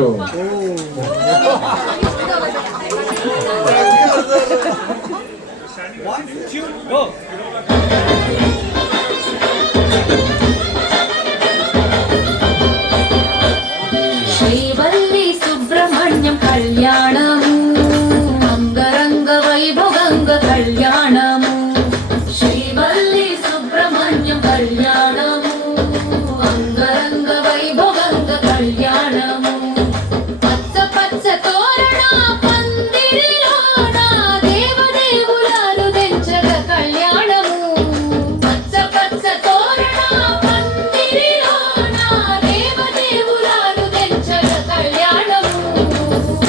Show. Srivalli Subrahmanyam కళ్యాణము అంగరంగ వైభవంగ కళ్యాణము. శ్రీవల్లి సుబ్రహ్మణ్యం కళ్యాణము అంగరంగ వైభవంగ కళ్యాణము. పచ్చ పచ్చ తోరణ పందిరిలోన దేవదేవులను తెంచగ కళ్యాణము. పచ్చ పచ్చ తోరణ పందిరిలోన దేవదేవులను తెంచగ కళ్యాణము.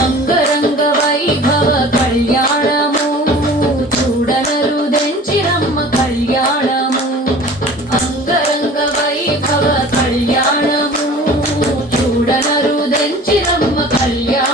అంగరంగ వైభవ కళ్యాణము చూడనరు దెంచిరమ్మ కళ్యాణము. అంగరంగ వైభవ కళ్యాణము చూడనరు దెంచిరమ్మ కళ్యాణము.